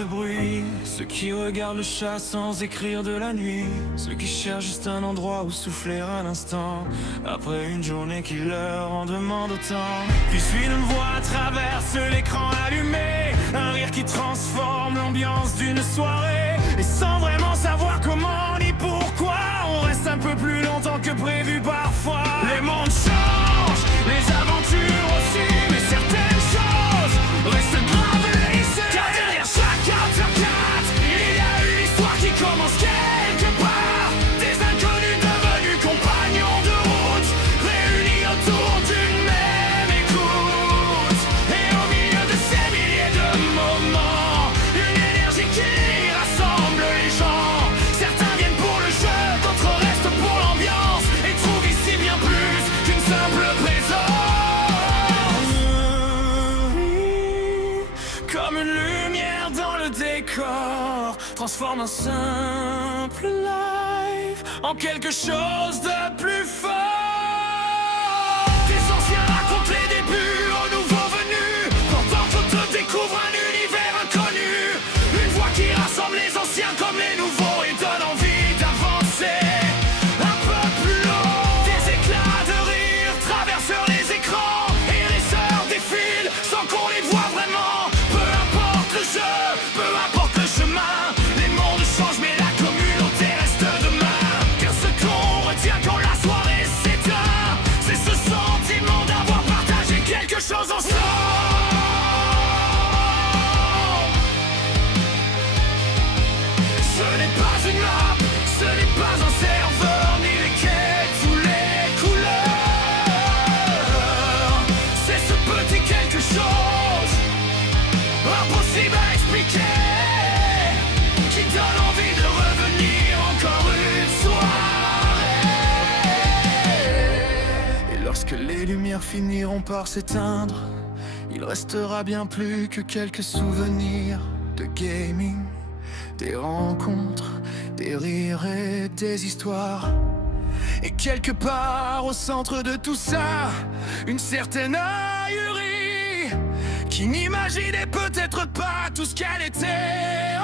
de bruit, ceux qui regardent le chat sans écrire de la nuit, ceux qui cherchent juste un endroit où souffler un instant, après une journée qui leur en demande autant. Puis suivent une voix traverse l'écran allumé, un rire qui transforme l'ambiance d'une soirée, et sans vraiment savoir comment ni pourquoi, on reste un peu plus longtemps que prévu parfois. Les mondes changent, les aventures aussi, mais certaines choses restent gravées ici. Car derrière chaque carte sur carte, il y a une histoire qui commence quelque part. Des inconnus devenus compagnons de route, réunis autour d'une même écoute. Et au milieu de ces milliers de moments, une énergie qui rassemble les gens. Certains viennent pour le jeu, d'autres restent pour l'ambiance, et trouvent ici bien plus qu'une simple présence. Comme une lumière dans le décor, transforme un simple live en quelque chose de plus fort. Des anciens racontent les débuts aux nouveaux venus, pourtant qu'on te découvre un univers inconnu. Une voix qui rassemble les anciens comme les nouveaux et donne envie d'avancer un peu plus haut. Des éclats de rire traversent les écrans et les heures défilent sans qu'on les voit vraiment. Peu importe le jeu, peu importe le chemin, les mondes changent mais la communauté reste demain. Car ce qu'on retient quand la soirée s'éteint, c'est ce sentiment d'avoir partagé quelque chose ensemble. Ce n'est pas une map, ce n'est pas un serveur, ni les quêtes ou les couleurs. C'est ce petit quelque chose, impossible à expliquer, qui donne envie de revenir encore une soirée. Et lorsque les lumières finiront par s'éteindre, il restera bien plus que quelques souvenirs de gaming, des rencontres, des rires et des histoires. Et quelque part au centre de tout ça, une certaine ahurie qui n'imaginait peut-être pas tout ce qu'elle était